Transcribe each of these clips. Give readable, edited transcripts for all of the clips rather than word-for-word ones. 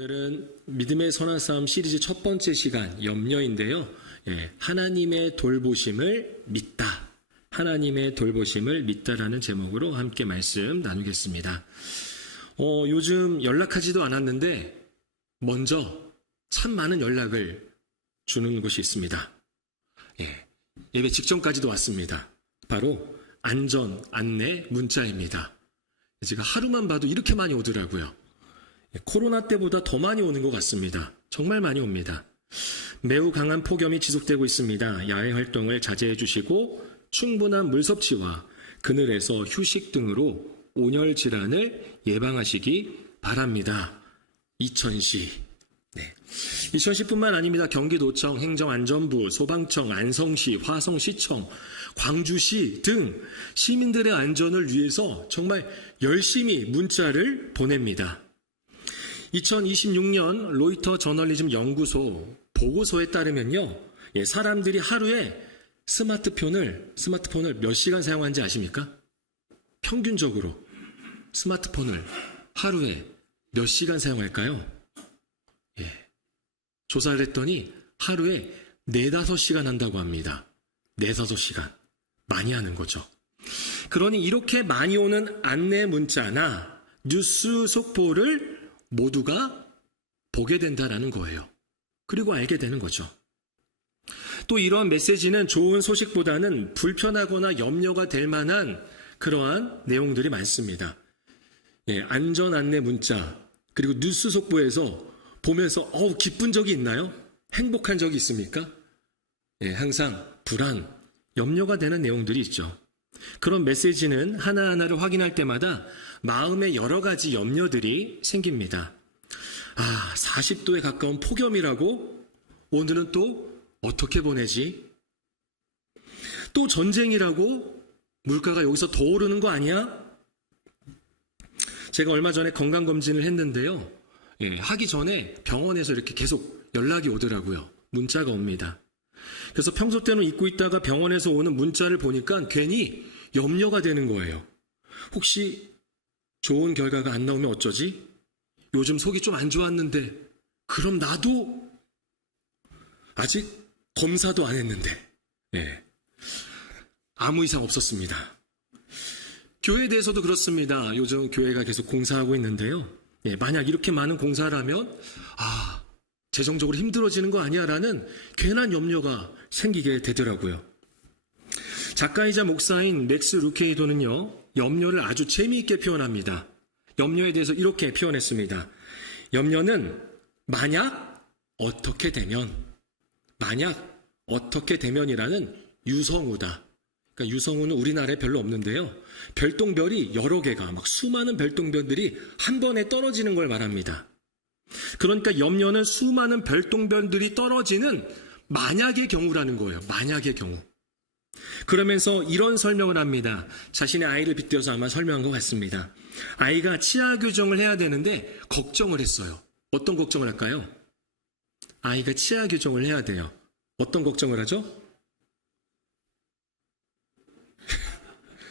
오늘은 믿음의 선한 싸움 시리즈 첫 번째 시간 염려인데요. 하나님의 돌보심을 믿다. 하나님의 돌보심을 믿다라는 제목으로 함께 말씀 나누겠습니다. 요즘 연락하지도 않았는데 먼저 참 많은 연락을 주는 곳이 있습니다. 예배 직전까지도 왔습니다. 바로 안전 안내 문자입니다. 제가 하루만 봐도 이렇게 많이 오더라고요. 코로나 때보다 더 많이 오는 것 같습니다. 정말 많이 옵니다. 매우 강한 폭염이 지속되고 있습니다. 야외 활동을 자제해 주시고 충분한 물 섭취와 그늘에서 휴식 등으로 온열 질환을 예방하시기 바랍니다. 이천시. 이천시뿐만 아닙니다. 경기도청, 행정안전부, 소방청, 안성시, 화성시청, 광주시 등 시민들의 안전을 위해서 정말 열심히 문자를 보냅니다. 2026년 로이터 저널리즘 연구소 보고서에 따르면요, 사람들이 하루에 스마트폰을 몇 시간 사용하는지 아십니까? 평균적으로 스마트폰을 하루에 몇 시간 사용할까요? 조사를 했더니 하루에 4-5시간 한다고 합니다. 4-5시간. 많이 하는 거죠. 그러니 이렇게 많이 오는 안내 문자나 뉴스 속보를 모두가 보게 된다라는 거예요. 그리고 알게 되는 거죠. 또 이러한 메시지는 좋은 소식보다는 불편하거나 염려가 될 만한 그러한 내용들이 많습니다. 안전 안내 문자 그리고 뉴스 속보에서 보면서 기쁜 적이 있나요? 행복한 적이 있습니까? 항상 불안, 염려가 되는 내용들이 있죠. 그런 메시지는 하나하나를 확인할 때마다 마음에 여러 가지 염려들이 생깁니다. 40도에 가까운 폭염이라고? 오늘은 또 어떻게 보내지? 또 전쟁이라고? 물가가 여기서 더 오르는 거 아니야? 제가 얼마 전에 건강검진을 했는데요. 하기 전에 병원에서 이렇게 계속 연락이 오더라고요. 문자가 옵니다. 그래서 평소 때는 잊고 있다가 병원에서 오는 문자를 보니까 괜히 염려가 되는 거예요. 혹시 좋은 결과가 안 나오면 어쩌지? 요즘 속이 좀 안 좋았는데 그럼 나도 아직 검사도 안 했는데 아무 이상 없었습니다. 교회에 대해서도 그렇습니다. 요즘 교회가 계속 공사하고 있는데요. 만약 이렇게 많은 공사를 하면 재정적으로 힘들어지는 거 아니야? 라는 괜한 염려가 생기게 되더라고요. 작가이자 목사인 맥스 루케이도는요, 염려를 아주 재미있게 표현합니다. 염려에 대해서 이렇게 표현했습니다. 염려는 만약 어떻게 되면이라는 유성우다. 그러니까 유성우는 우리나라에 별로 없는데요. 별똥별이 여러 개가 수많은 별똥별들이 한 번에 떨어지는 걸 말합니다. 그러니까 염려는 수많은 별똥별들이 떨어지는 만약의 경우라는 거예요. 만약의 경우. 그러면서 이런 설명을 합니다. 자신의 아이를 빗대어서 아마 설명한 것 같습니다. 아이가 치아 교정을 해야 되는데 걱정을 했어요. 어떤 걱정을 할까요? 아이가 치아 교정을 해야 돼요. 어떤 걱정을 하죠?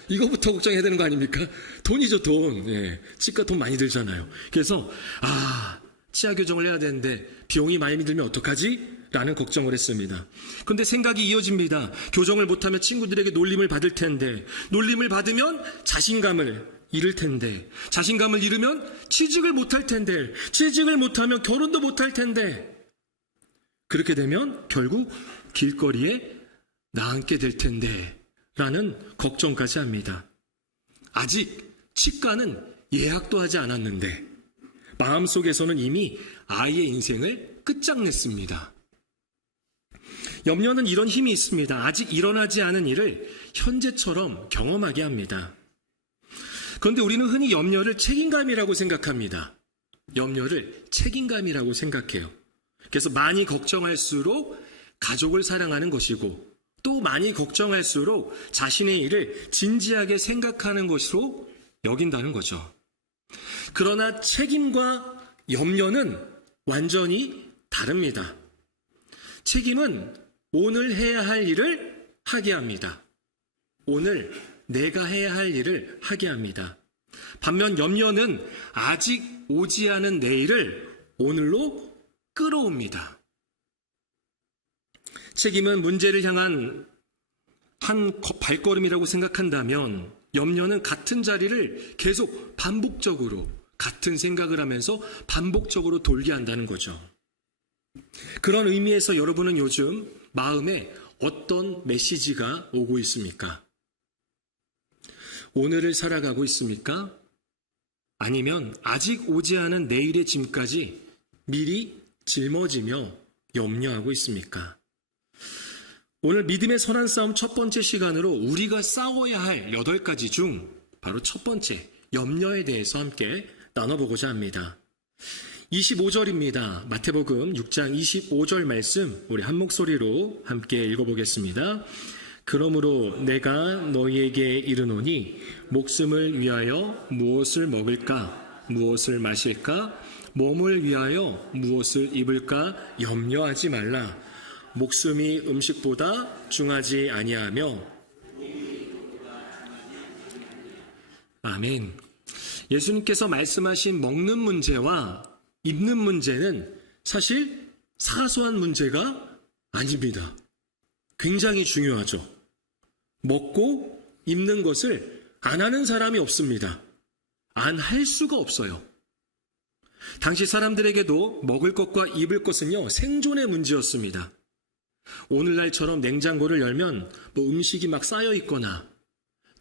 이거부터 걱정해야 되는 거 아닙니까? 돈이죠, 돈. 치과 돈 많이 들잖아요. 그래서 치아 교정을 해야 되는데 비용이 많이 들면 어떡하지? 라는 걱정을 했습니다. 그런데 생각이 이어집니다. 교정을 못하면 친구들에게 놀림을 받을 텐데, 놀림을 받으면 자신감을 잃을 텐데, 자신감을 잃으면 취직을 못할 텐데, 취직을 못하면 결혼도 못할 텐데, 그렇게 되면 결국 길거리에 나앉게 될 텐데 라는 걱정까지 합니다. 아직 치과는 예약도 하지 않았는데 마음속에서는 이미 아이의 인생을 끝장냈습니다. 염려는 이런 힘이 있습니다. 아직 일어나지 않은 일을 현재처럼 경험하게 합니다. 그런데 우리는 흔히 염려를 책임감이라고 생각합니다. 염려를 책임감이라고 생각해요. 그래서 많이 걱정할수록 가족을 사랑하는 것이고 또 많이 걱정할수록 자신의 일을 진지하게 생각하는 것으로 여긴다는 거죠. 그러나 책임과 염려는 완전히 다릅니다. 책임은 오늘 해야 할 일을 하게 합니다. 오늘 내가 해야 할 일을 하게 합니다. 반면 염려는 아직 오지 않은 내일을 오늘로 끌어옵니다. 책임은 문제를 향한 한 발걸음이라고 생각한다면 염려는 같은 자리를 계속 반복적으로 같은 생각을 하면서 반복적으로 돌게 한다는 거죠. 그런 의미에서 여러분은 요즘 마음에 어떤 메시지가 오고 있습니까? 오늘을 살아가고 있습니까? 아니면 아직 오지 않은 내일의 짐까지 미리 짊어지며 염려하고 있습니까? 오늘 믿음의 선한 싸움 첫 번째 시간으로 우리가 싸워야 할 8가지 중 바로 첫 번째, 염려에 대해서 함께 나눠보고자 합니다. 25절입니다. 마태복음 6장 25절 말씀 우리 한 목소리로 함께 읽어보겠습니다. 그러므로 내가 너희에게 이르노니 목숨을 위하여 무엇을 먹을까, 무엇을 마실까, 몸을 위하여 무엇을 입을까 염려하지 말라. 목숨이 음식보다 중하지 아니하며. 아멘. 예수님께서 말씀하신 먹는 문제와 입는 문제는 사실 사소한 문제가 아닙니다. 굉장히 중요하죠. 먹고 입는 것을 안 하는 사람이 없습니다. 안 할 수가 없어요. 당시 사람들에게도 먹을 것과 입을 것은요, 생존의 문제였습니다. 오늘날처럼 냉장고를 열면 음식이 막 쌓여 있거나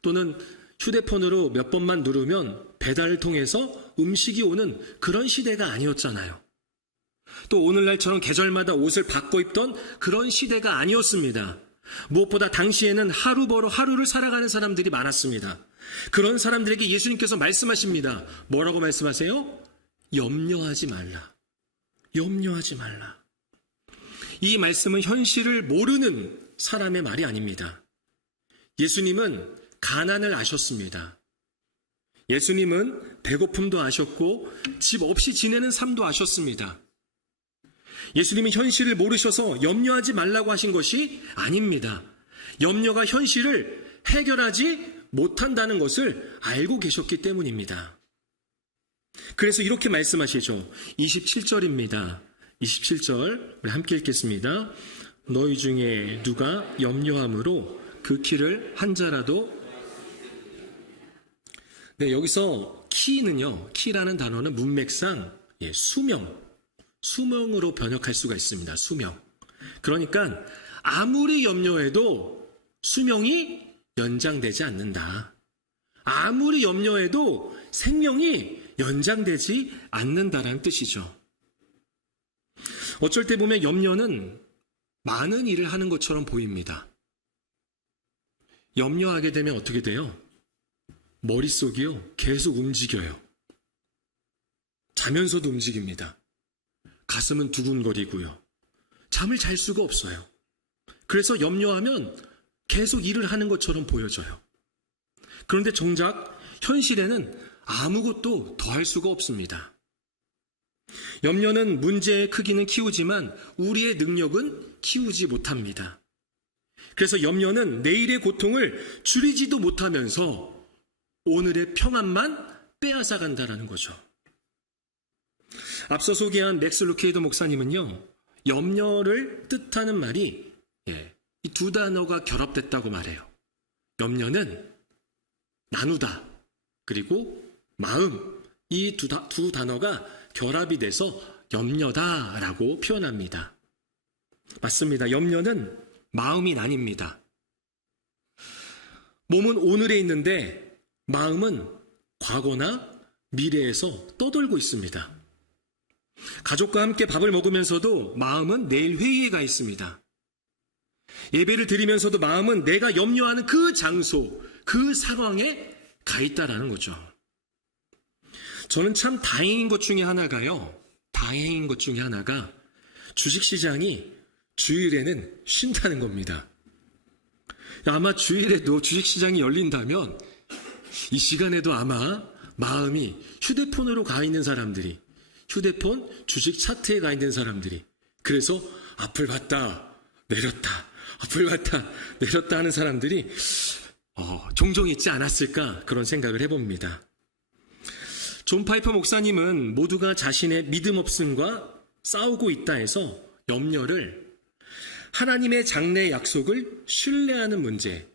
또는 휴대폰으로 몇 번만 누르면 배달을 통해서 음식이 오는 그런 시대가 아니었잖아요. 또 오늘날처럼 계절마다 옷을 바꿔 입던 그런 시대가 아니었습니다. 무엇보다 당시에는 하루 벌어 하루를 살아가는 사람들이 많았습니다. 그런 사람들에게 예수님께서 말씀하십니다. 뭐라고 말씀하세요? 염려하지 말라. 염려하지 말라. 이 말씀은 현실을 모르는 사람의 말이 아닙니다. 예수님은 가난을 아셨습니다. 예수님은 배고픔도 아셨고 집 없이 지내는 삶도 아셨습니다. 예수님이 현실을 모르셔서 염려하지 말라고 하신 것이 아닙니다. 염려가 현실을 해결하지 못한다는 것을 알고 계셨기 때문입니다. 그래서 이렇게 말씀하시죠. 27절입니다. 27절 우리 함께 읽겠습니다. 너희 중에 누가 염려함으로 그 키를 한 자라도. 네, 여기서 키는요, 키라는 단어는 문맥상 수명으로 번역할 수가 있습니다. 수명. 그러니까 아무리 염려해도 수명이 연장되지 않는다. 아무리 염려해도 생명이 연장되지 않는다라는 뜻이죠. 어쩔 때 보면 염려는 많은 일을 하는 것처럼 보입니다. 염려하게 되면 어떻게 돼요? 머릿속이요, 계속 움직여요. 자면서도 움직입니다. 가슴은 두근거리고요. 잠을 잘 수가 없어요. 그래서 염려하면 계속 일을 하는 것처럼 보여져요. 그런데 정작 현실에는 아무것도 더 할 수가 없습니다. 염려는 문제의 크기는 키우지만 우리의 능력은 키우지 못합니다. 그래서 염려는 내일의 고통을 줄이지도 못하면서 오늘의 평안만 빼앗아 간다는 거죠. 앞서 소개한 맥스 루케이더 목사님은요, 염려를 뜻하는 말이 이 두 단어가 결합됐다고 말해요. 염려는 나누다, 그리고 마음, 이 두 단어가 결합이 돼서 염려다라고 표현합니다. 맞습니다. 염려는 마음이 나뉩니다. 몸은 오늘에 있는데 마음은 과거나 미래에서 떠돌고 있습니다. 가족과 함께 밥을 먹으면서도 마음은 내일 회의에 가 있습니다. 예배를 드리면서도 마음은 내가 염려하는 그 장소, 그 상황에 가 있다라는 거죠. 저는 참 다행인 것 중에 하나가 주식시장이 주일에는 쉰다는 겁니다. 아마 주일에도 주식시장이 열린다면 이 시간에도 아마 마음이 휴대폰으로 가 있는 사람들이, 휴대폰 주식 차트에 가 있는 사람들이, 그래서 앞을 봤다 내렸다, 앞을 봤다 내렸다 하는 사람들이 종종 있지 않았을까, 그런 생각을 해봅니다. 존 파이퍼 목사님은 모두가 자신의 믿음 없음과 싸우고 있다 해서 염려를 하나님의 장래 약속을 신뢰하는 문제,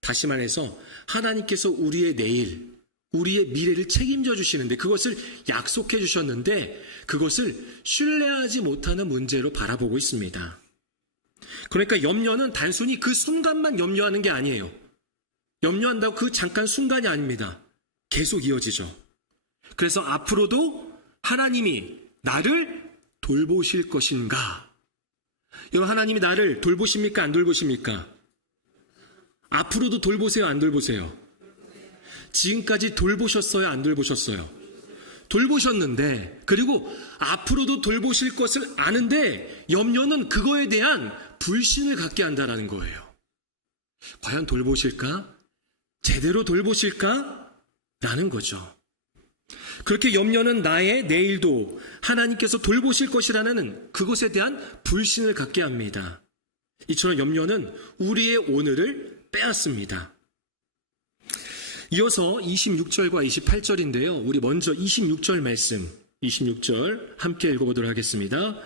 다시 말해서 하나님께서 우리의 내일, 우리의 미래를 책임져 주시는데, 그것을 약속해 주셨는데 그것을 신뢰하지 못하는 문제로 바라보고 있습니다. 그러니까 염려는 단순히 그 순간만 염려하는 게 아니에요. 염려한다고 그 잠깐 순간이 아닙니다. 계속 이어지죠. 그래서 앞으로도 하나님이 나를 돌보실 것인가? 여러분, 하나님이 나를 돌보십니까? 안 돌보십니까? 앞으로도 돌보세요? 안 돌보세요? 지금까지 돌보셨어요? 안 돌보셨어요? 돌보셨는데, 그리고 앞으로도 돌보실 것을 아는데 염려는 그거에 대한 불신을 갖게 한다는 거예요. 과연 돌보실까? 제대로 돌보실까? 라는 거죠. 그렇게 염려는 나의 내일도 하나님께서 돌보실 것이라는 그것에 대한 불신을 갖게 합니다. 이처럼 염려는 우리의 오늘을 빼앗습니다. 이어서 26절과 28절인데요. 우리 먼저 26절 말씀, 26절 함께 읽어보도록 하겠습니다.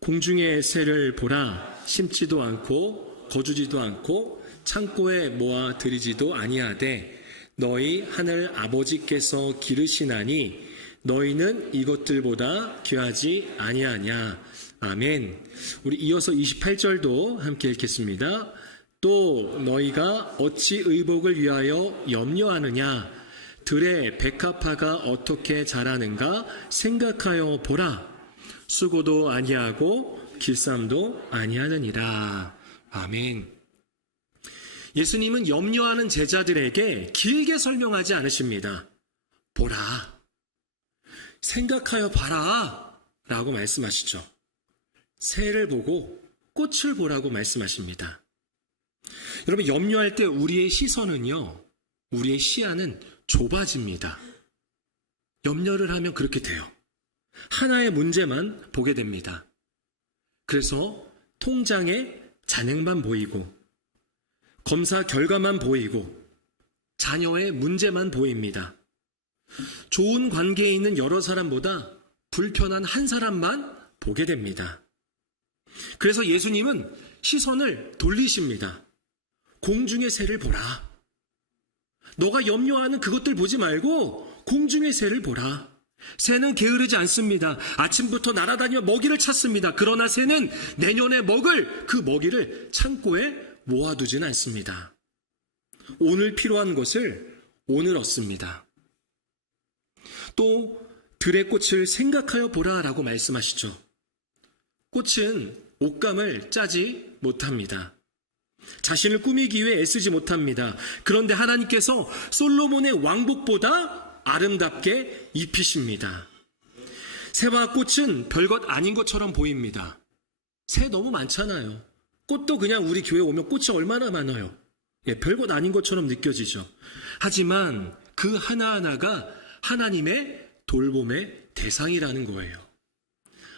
공중의 새를 보라, 심지도 않고 거두지도 않고 창고에 모아 들이지도 아니하되 너희 하늘 아버지께서 기르시나니 너희는 이것들보다 귀하지 아니하냐. 아멘. 우리 이어서 28절도 함께 읽겠습니다. 또 너희가 어찌 의복을 위하여 염려하느냐. 들의 백합화가 어떻게 자라는가 생각하여 보라. 수고도 아니하고 길쌈도 아니하느니라. 아멘. 예수님은 염려하는 제자들에게 길게 설명하지 않으십니다. 보라, 생각하여 봐라 라고 말씀하시죠. 새를 보고 꽃을 보라고 말씀하십니다. 여러분, 염려할 때 우리의 시선은요, 우리의 시야는 좁아집니다. 염려를 하면 그렇게 돼요. 하나의 문제만 보게 됩니다. 그래서 통장에 잔액만 보이고 검사 결과만 보이고 자녀의 문제만 보입니다. 좋은 관계에 있는 여러 사람보다 불편한 한 사람만 보게 됩니다. 그래서 예수님은 시선을 돌리십니다. 공중의 새를 보라. 너가 염려하는 그것들 보지 말고 공중의 새를 보라. 새는 게으르지 않습니다. 아침부터 날아다니며 먹이를 찾습니다. 그러나 새는 내년에 먹을 그 먹이를 창고에 모아두진 않습니다. 오늘 필요한 것을 오늘 얻습니다. 또 들의 꽃을 생각하여 보라라고 말씀하시죠. 꽃은 옷감을 짜지 못합니다. 자신을 꾸미기 위해 애쓰지 못합니다. 그런데 하나님께서 솔로몬의 왕복보다 아름답게 입히십니다. 새와 꽃은 별것 아닌 것처럼 보입니다. 새 너무 많잖아요. 꽃도 그냥 우리 교회 오면 꽃이 얼마나 많아요. 별것 아닌 것처럼 느껴지죠. 하지만 그 하나하나가 하나님의 돌봄의 대상이라는 거예요.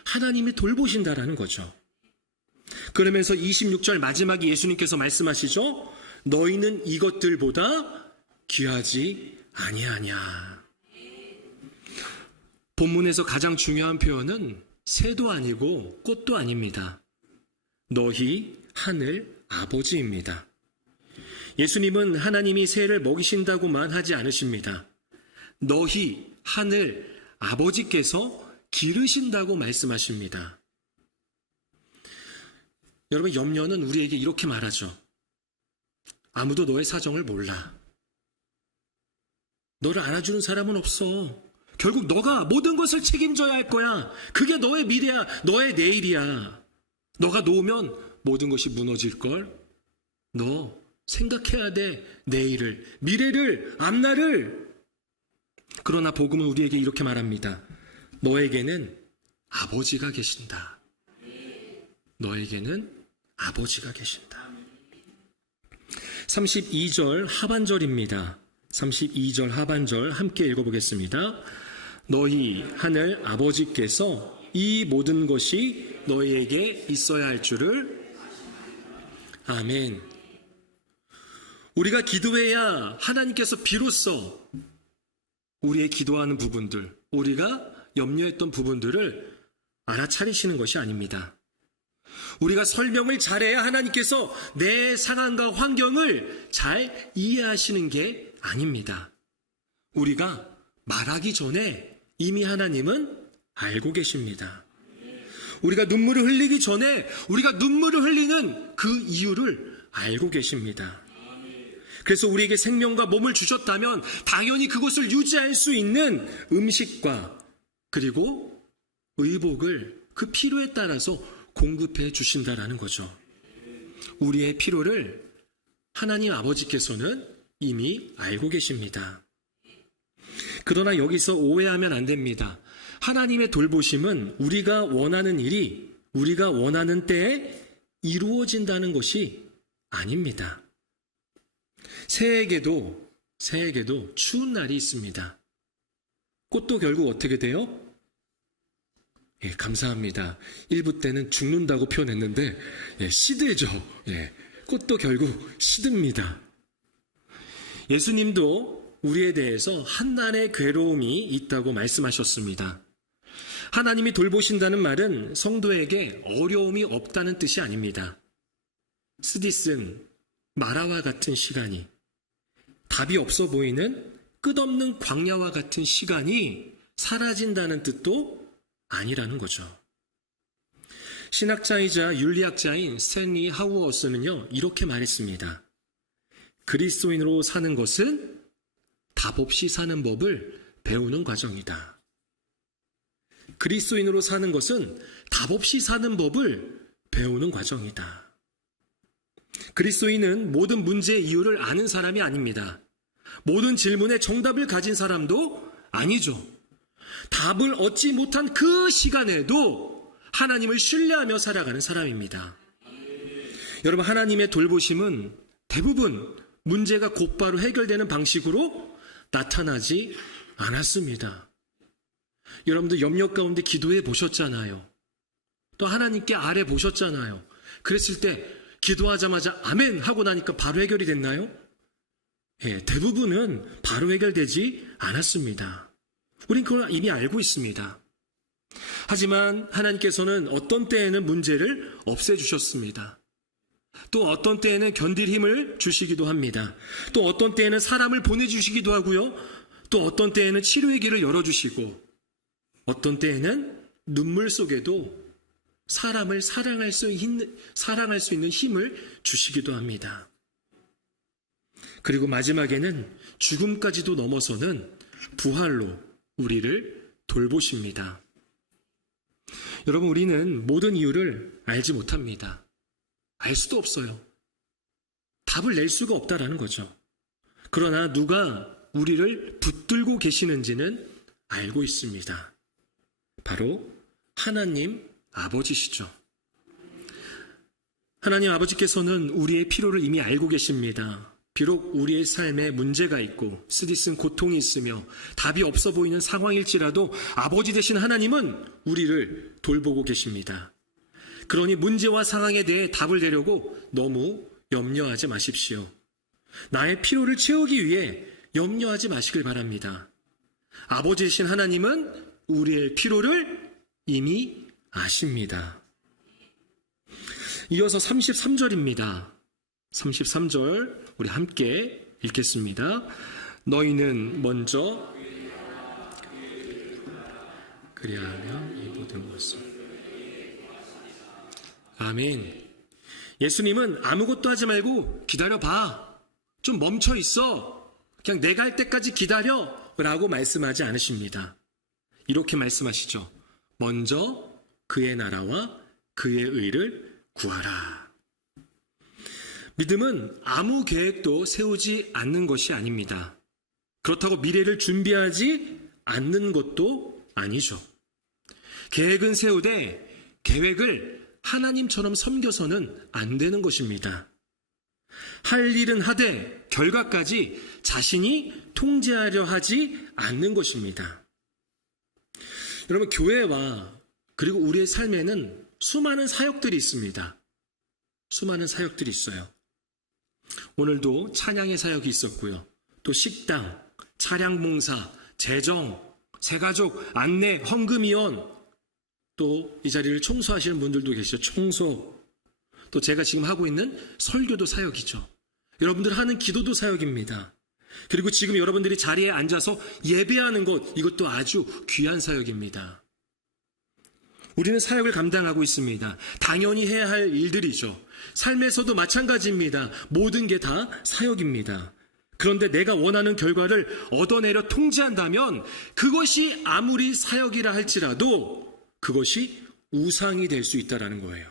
하나님이 돌보신다라는 거죠. 그러면서 26절 마지막에 예수님께서 말씀하시죠. 너희는 이것들보다 귀하지 아니하냐. 본문에서 가장 중요한 표현은 새도 아니고 꽃도 아닙니다. 너희 하늘 아버지입니다. 예수님은 하나님이 새를 먹이신다고만 하지 않으십니다. 너희 하늘 아버지께서 기르신다고 말씀하십니다. 여러분, 염려는 우리에게 이렇게 말하죠. 아무도 너의 사정을 몰라. 너를 알아주는 사람은 없어. 결국 너가 모든 것을 책임져야 할 거야. 그게 너의 미래야, 너의 내일이야. 너가 놓으면 모든 것이 무너질걸. 너 생각해야 돼. 내일을, 미래를, 앞날을. 그러나 복음은 우리에게 이렇게 말합니다. 너에게는 아버지가 계신다. 너에게는 아버지가 계신다. 32절 하반절입니다. 32절 하반절 함께 읽어보겠습니다. 너희 하늘 아버지께서 이 모든 것이 너희에게 있어야 할 줄을. 아멘. 우리가 기도해야 하나님께서 비로소 우리의 기도하는 부분들, 우리가 염려했던 부분들을 알아차리시는 것이 아닙니다. 우리가 설명을 잘해야 하나님께서 내 상황과 환경을 잘 이해하시는 게 아닙니다. 우리가 말하기 전에 이미 하나님은 알고 계십니다. 우리가 눈물을 흘리기 전에 우리가 눈물을 흘리는 그 이유를 알고 계십니다. 그래서 우리에게 생명과 몸을 주셨다면 당연히 그것을 유지할 수 있는 음식과 그리고 의복을 그 필요에 따라서 공급해 주신다라는 거죠. 우리의 필요를 하나님 아버지께서는 이미 알고 계십니다. 그러나 여기서 오해하면 안 됩니다. 하나님의 돌보심은 우리가 원하는 일이 우리가 원하는 때에 이루어진다는 것이 아닙니다. 새에게도 추운 날이 있습니다. 꽃도 결국 어떻게 돼요? 예, 감사합니다. 1부 때는 죽는다고 표현했는데 시들죠. 꽃도 결국 시듭니다. 예수님도 우리에 대해서 한날의 괴로움이 있다고 말씀하셨습니다. 하나님이 돌보신다는 말은 성도에게 어려움이 없다는 뜻이 아닙니다. 스디슨, 마라와 같은 시간이, 답이 없어 보이는 끝없는 광야와 같은 시간이 사라진다는 뜻도 아니라는 거죠. 신학자이자 윤리학자인 스탠리 하우어스는요, 이렇게 말했습니다. 그리스도인으로 사는 것은 답 없이 사는 법을 배우는 과정이다. 그리스도인으로 사는 것은 답 없이 사는 법을 배우는 과정이다. 그리스도인은 모든 문제의 이유를 아는 사람이 아닙니다. 모든 질문에 정답을 가진 사람도 아니죠. 답을 얻지 못한 그 시간에도 하나님을 신뢰하며 살아가는 사람입니다. 여러분, 하나님의 돌보심은 대부분 문제가 곧바로 해결되는 방식으로 나타나지 않았습니다. 여러분들 염려 가운데 기도해 보셨잖아요. 또 하나님께 아뢰 보셨잖아요. 그랬을 때 기도하자마자 아멘 하고 나니까 바로 해결이 됐나요? 대부분은 바로 해결되지 않았습니다. 우린 그걸 이미 알고 있습니다. 하지만 하나님께서는 어떤 때에는 문제를 없애주셨습니다. 또 어떤 때에는 견딜 힘을 주시기도 합니다. 또 어떤 때에는 사람을 보내주시기도 하고요. 또 어떤 때에는 치료의 길을 열어주시고, 어떤 때에는 눈물 속에도 사람을 사랑할 수 있는 힘을 주시기도 합니다. 그리고 마지막에는 죽음까지도 넘어서는 부활로 우리를 돌보십니다. 여러분, 우리는 모든 이유를 알지 못합니다. 알 수도 없어요. 답을 낼 수가 없다라는 거죠. 그러나 누가 우리를 붙들고 계시는지는 알고 있습니다. 바로 하나님 아버지시죠. 하나님 아버지께서는 우리의 필요를 이미 알고 계십니다. 비록 우리의 삶에 문제가 있고 쓰디쓴 고통이 있으며 답이 없어 보이는 상황일지라도 아버지 되신 하나님은 우리를 돌보고 계십니다. 그러니 문제와 상황에 대해 답을 내려고 너무 염려하지 마십시오. 나의 필요를 채우기 위해 염려하지 마시길 바랍니다. 아버지 되신 하나님은 우리의 필요를 이미 아십니다. 이어서 33절입니다. 33절 우리 함께 읽겠습니다. 너희는 먼저 그리하면 이 모든 것을. 아멘. 예수님은 아무것도 하지 말고 기다려봐, 좀 멈춰 있어, 그냥 내가 할 때까지 기다려 라고 말씀하지 않으십니다. 이렇게 말씀하시죠. 먼저 그의 나라와 그의 의를 구하라. 믿음은 아무 계획도 세우지 않는 것이 아닙니다. 그렇다고 미래를 준비하지 않는 것도 아니죠. 계획은 세우되 계획을 하나님처럼 섬겨서는 안 되는 것입니다. 할 일은 하되 결과까지 자신이 통제하려 하지 않는 것입니다. 여러분, 교회와 그리고 우리의 삶에는 수많은 사역들이 있습니다. 수많은 사역들이 있어요. 오늘도 찬양의 사역이 있었고요. 또 식당, 차량 봉사, 재정, 새가족, 안내, 헌금위원, 또 이 자리를 청소하시는 분들도 계시죠. 청소. 또 제가 지금 하고 있는 설교도 사역이죠. 여러분들 하는 기도도 사역입니다. 그리고 지금 여러분들이 자리에 앉아서 예배하는 것, 이것도 아주 귀한 사역입니다. 우리는 사역을 감당하고 있습니다. 당연히 해야 할 일들이죠. 삶에서도 마찬가지입니다. 모든 게 다 사역입니다. 그런데 내가 원하는 결과를 얻어내려 통제한다면 그것이 아무리 사역이라 할지라도 그것이 우상이 될 수 있다는 거예요.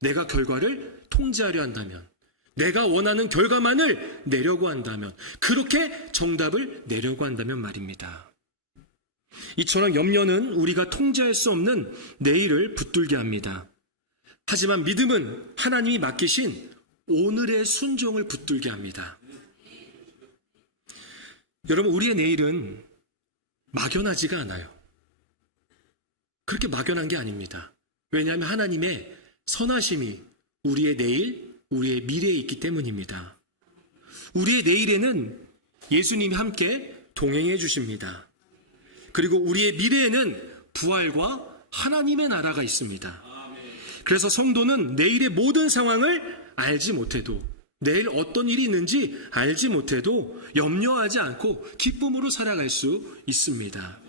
내가 결과를 통제하려 한다면, 내가 원하는 결과만을 내려고 한다면, 그렇게 정답을 내려고 한다면 말입니다. 이처럼 염려는 우리가 통제할 수 없는 내일을 붙들게 합니다. 하지만 믿음은 하나님이 맡기신 오늘의 순종을 붙들게 합니다. 여러분, 우리의 내일은 막연하지가 않아요. 그렇게 막연한 게 아닙니다. 왜냐하면 하나님의 선하심이 우리의 내일, 우리의 미래에 있기 때문입니다. 우리의 내일에는 예수님이 함께 동행해 주십니다. 그리고 우리의 미래에는 부활과 하나님의 나라가 있습니다. 그래서 성도는 내일의 모든 상황을 알지 못해도, 내일 어떤 일이 있는지 알지 못해도 염려하지 않고 기쁨으로 살아갈 수 있습니다.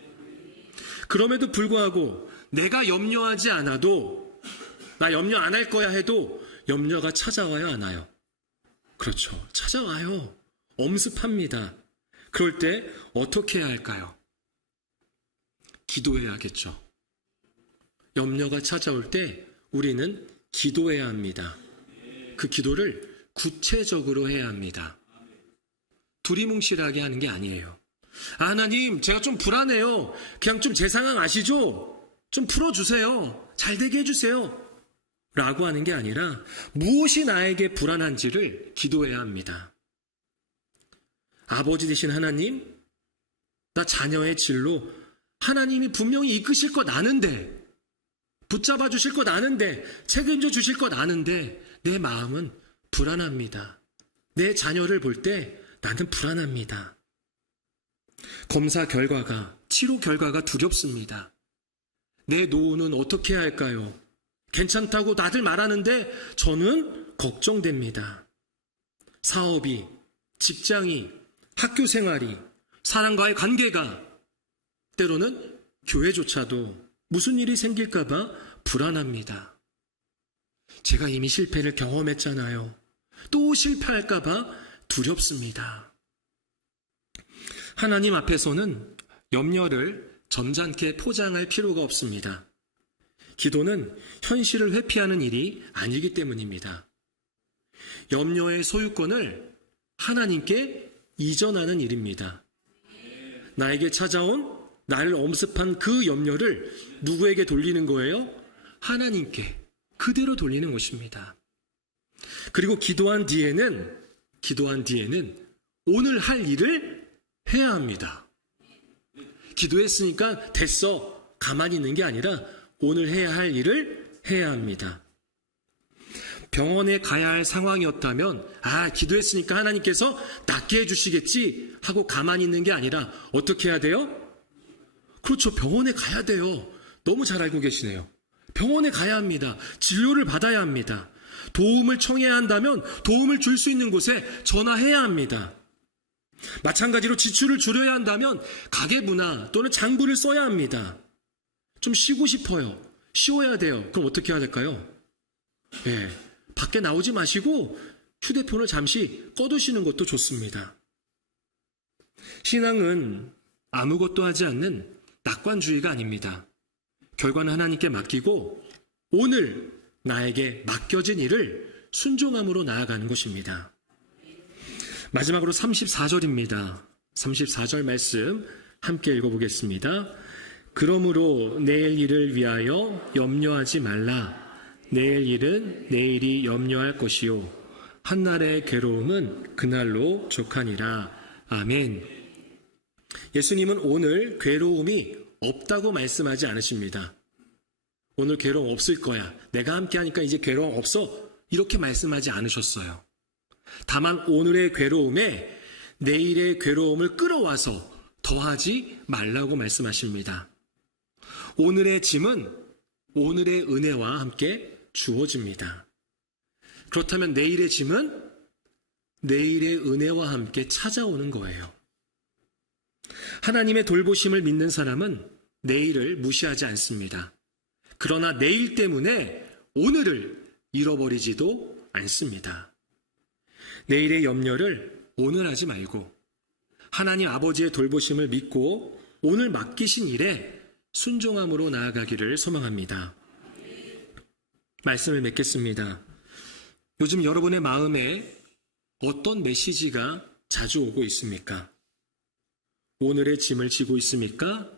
그럼에도 불구하고 내가 염려하지 않아도, 나 염려 안 할 거야 해도 염려가 찾아와요, 안 와요? 그렇죠. 찾아와요. 엄습합니다. 그럴 때 어떻게 해야 할까요? 기도해야겠죠. 염려가 찾아올 때 우리는 기도해야 합니다. 그 기도를 구체적으로 해야 합니다. 두리뭉실하게 하는 게 아니에요. 하나님, 제가 좀 불안해요. 그냥 좀 제 상황 아시죠? 좀 풀어주세요. 잘 되게 해주세요. 라고 하는 게 아니라 무엇이 나에게 불안한지를 기도해야 합니다. 아버지 되신 하나님, 나 자녀의 진로 하나님이 분명히 이끄실 것 아는데, 붙잡아 주실 것 아는데, 책임져 주실 것 아는데 내 마음은 불안합니다. 내 자녀를 볼 때 나는 불안합니다. 검사 결과가, 치료 결과가 두렵습니다. 내 노후는 어떻게 해야 할까요? 괜찮다고 다들 말하는데 저는 걱정됩니다. 사업이, 직장이, 학교 생활이, 사람과의 관계가, 때로는 교회조차도 무슨 일이 생길까봐 불안합니다. 제가 이미 실패를 경험했잖아요. 또 실패할까봐 두렵습니다. 하나님 앞에서는 염려를 점잖게 포장할 필요가 없습니다. 기도는 현실을 회피하는 일이 아니기 때문입니다. 염려의 소유권을 하나님께 이전하는 일입니다. 나에게 찾아온, 나를 엄습한 그 염려를 누구에게 돌리는 거예요? 하나님께 그대로 돌리는 것입니다. 그리고 기도한 뒤에는 오늘 할 일을 해야 합니다. 기도했으니까 됐어, 가만히 있는 게 아니라 오늘 해야 할 일을 해야 합니다. 병원에 가야 할 상황이었다면, 기도했으니까 하나님께서 낫게 해주시겠지 하고 가만히 있는 게 아니라 어떻게 해야 돼요? 그렇죠. 병원에 가야 돼요. 너무 잘 알고 계시네요. 병원에 가야 합니다. 진료를 받아야 합니다. 도움을 청해야 한다면 도움을 줄 수 있는 곳에 전화해야 합니다. 마찬가지로 지출을 줄여야 한다면 가계부나 또는 장부를 써야 합니다. 좀 쉬고 싶어요. 쉬어야 돼요. 그럼 어떻게 해야 될까요? 밖에 나오지 마시고 휴대폰을 잠시 꺼두시는 것도 좋습니다. 신앙은 아무것도 하지 않는 낙관주의가 아닙니다. 결과는 하나님께 맡기고 오늘 나에게 맡겨진 일을 순종함으로 나아가는 것입니다. 마지막으로 34절입니다. 34절 말씀 함께 읽어보겠습니다. 그러므로 내일 일을 위하여 염려하지 말라. 내일 일은 내일이 염려할 것이요 한날의 괴로움은 그날로 족하니라. 아멘. 예수님은 오늘 괴로움이 없다고 말씀하지 않으십니다. 오늘 괴로움 없을 거야. 내가 함께하니까 이제 괴로움 없어. 이렇게 말씀하지 않으셨어요. 다만 오늘의 괴로움에 내일의 괴로움을 끌어와서 더하지 말라고 말씀하십니다. 오늘의 짐은 오늘의 은혜와 함께 주어집니다. 그렇다면 내일의 짐은 내일의 은혜와 함께 찾아오는 거예요. 하나님의 돌보심을 믿는 사람은 내일을 무시하지 않습니다. 그러나 내일 때문에 오늘을 잃어버리지도 않습니다. 내일의 염려를 오늘 하지 말고 하나님 아버지의 돌보심을 믿고 오늘 맡기신 일에 순종함으로 나아가기를 소망합니다. 말씀을 맺겠습니다. 요즘 여러분의 마음에 어떤 메시지가 자주 오고 있습니까? 오늘의 짐을 지고 있습니까?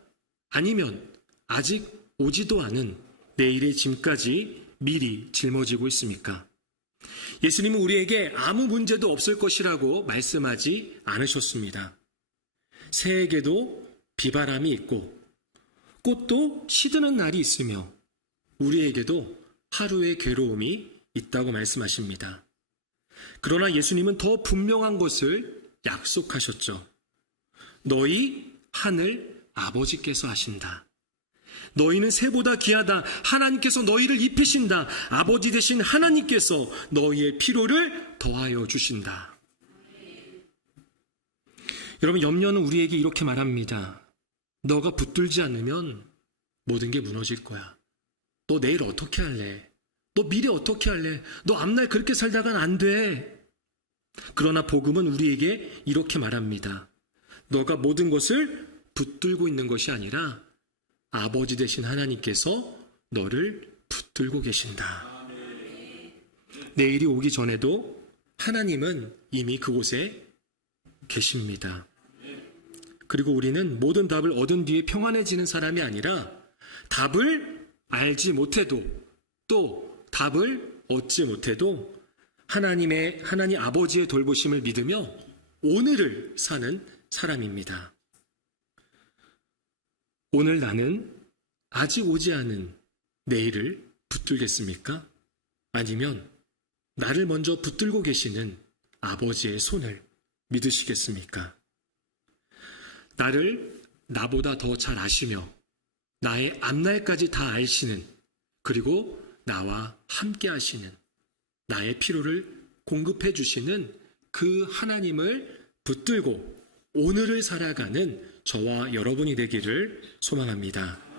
아니면 아직 오지도 않은 내일의 짐까지 미리 짊어지고 있습니까? 예수님은 우리에게 아무 문제도 없을 것이라고 말씀하지 않으셨습니다. 새에게도 비바람이 있고 꽃도 시드는 날이 있으며 우리에게도 하루의 괴로움이 있다고 말씀하십니다. 그러나 예수님은 더 분명한 것을 약속하셨죠. 너희 하늘 아버지께서 하신다. 너희는 새보다 귀하다. 하나님께서 너희를 입히신다. 아버지 되신 하나님께서 너희의 필요를 더하여 주신다. 여러분, 염려는 우리에게 이렇게 말합니다. 너가 붙들지 않으면 모든 게 무너질 거야. 너 내일 어떻게 할래? 너 미래 어떻게 할래? 너 앞날 그렇게 살다간 안 돼. 그러나 복음은 우리에게 이렇게 말합니다. 너가 모든 것을 붙들고 있는 것이 아니라 아버지 되신 하나님께서 너를 붙들고 계신다. 내일이 오기 전에도 하나님은 이미 그곳에 계십니다. 그리고 우리는 모든 답을 얻은 뒤에 평안해지는 사람이 아니라 답을 알지 못해도 또 답을 얻지 못해도 하나님 아버지의 돌보심을 믿으며 오늘을 사는 사람입니다. 오늘 나는 아직 오지 않은 내일을 붙들겠습니까? 아니면 나를 먼저 붙들고 계시는 아버지의 손을 믿으시겠습니까? 나를 나보다 더 잘 아시며 나의 앞날까지 다 아시는, 그리고 나와 함께 하시는, 나의 필요를 공급해 주시는 그 하나님을 붙들고 오늘을 살아가는 저와 여러분이 되기를 소망합니다.